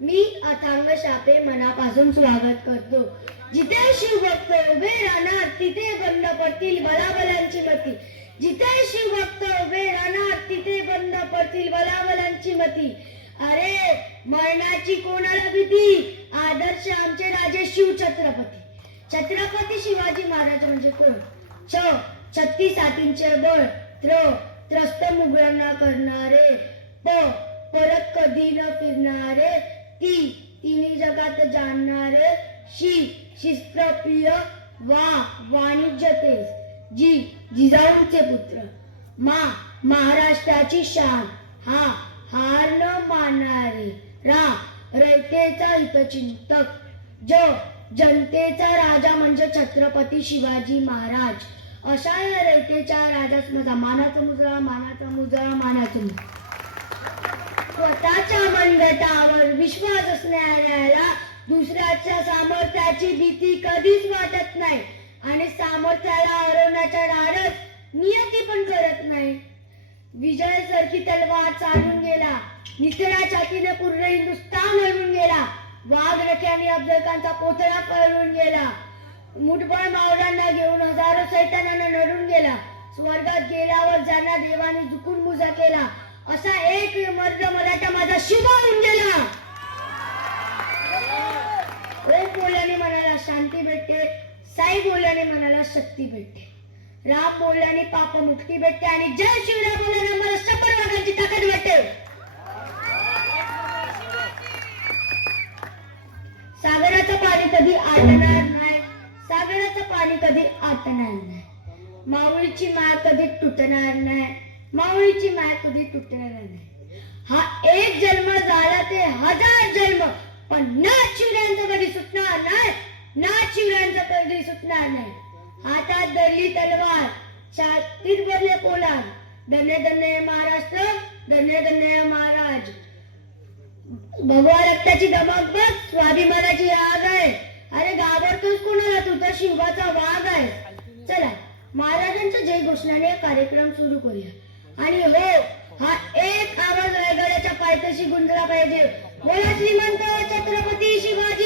मी अथांग शापे मनापासून स्वागत करतो. जिथे शिवभक्त उभे राहणार तिथे बंद पडतील बलाबलांची मती. जिथे शिवभक्त उभे राहणार तिथे बंद पडतील बलाबलांची मती. अरे मरणाची कोणाला भीती, आदर्श आमचे राजे शिव छत्रपती. छत्रपती शिवाजी महाराज म्हणजे कोण? 36 हातींचे बळ, त्रस्त मुघलांना करणारे, परत कधी न फिरणारे, तिन्ही जगात जाणणारे, शिस्तप्रिय, वाणिज्य तेज, जिजाऊंचे पुत्र, महाराष्ट्राची शान, हार न मानणारे, रयतेचा हितचिंतक, जनतेचा राजा म्हणजे छत्रपती शिवाजी महाराज. अशा या रयतेच्या राजास मानाचा मुजरा, मानाचा मुजरा, मानाचा मुजरा. स्वतःच्या मनगटावर विश्वास असणाऱ्याला दुसऱ्याच्या सामर्थ्याची भीती कधीच वाटत नाही आणि सामर्थ्याला हरवण्याच्या धाडस नियती पण करत नाही. विजय सारखी तलवार चालून गेला, निसर्गा छातीने पूर्ण हिंदुस्थान हरवून गेला. वाघ रख्याने अफजलखानचा पोतळा पळवून गेला. मुठभर मावळ्यांना घेऊन हजारो सैतानांना नडून गेला. स्वर्गात गेल्यावर ज्यांना देवाने झुकून मुजा केला असा एक मर्द मराठा माझा शिवा होऊन गेला. एक बोलल्याने मनाला शांती भेटते, साई बोलल्याने मनाला शक्ती भेटते, राम बोलल्याने पाप मुक्ती भेटते आणि जय शिवराय बोलल्याने मला 100 वाघांची ताकद भेटते. सागराचं पाणी कधी आटणार नाही, सागराचं पाणी कधी आटणार नाही. माऊलीची माय कधी तुटणार नाही, माऊलीची माय कधी तुटणार नाही. हा एक जन्म झाला ते 1000 जन्म, पण नाथ शिवरायांचं कधी सुटणार नाही, नाथ शिवरायांचं कधी सुटणार नाही. हातात धरली तलवार, छातीत भरले पोलाद, धन्य धन्य महाराष्ट्र, धन्य धन्य महाराज. भगवा रक्ताची दमक बघ, स्वाभिमानाची आग आहे. अरे घाबरतोस कोणाला, तू तर शिवाचा वाघ आहे. चला महाराजांच्या जय घोषणाने कार्यक्रम सुरू करूया. आणि हो, हा एक आवाज रायगडाच्या पायथ्याशी गुंजला पाहिजे. बोला श्रीमंत छत्रपती शिवाजी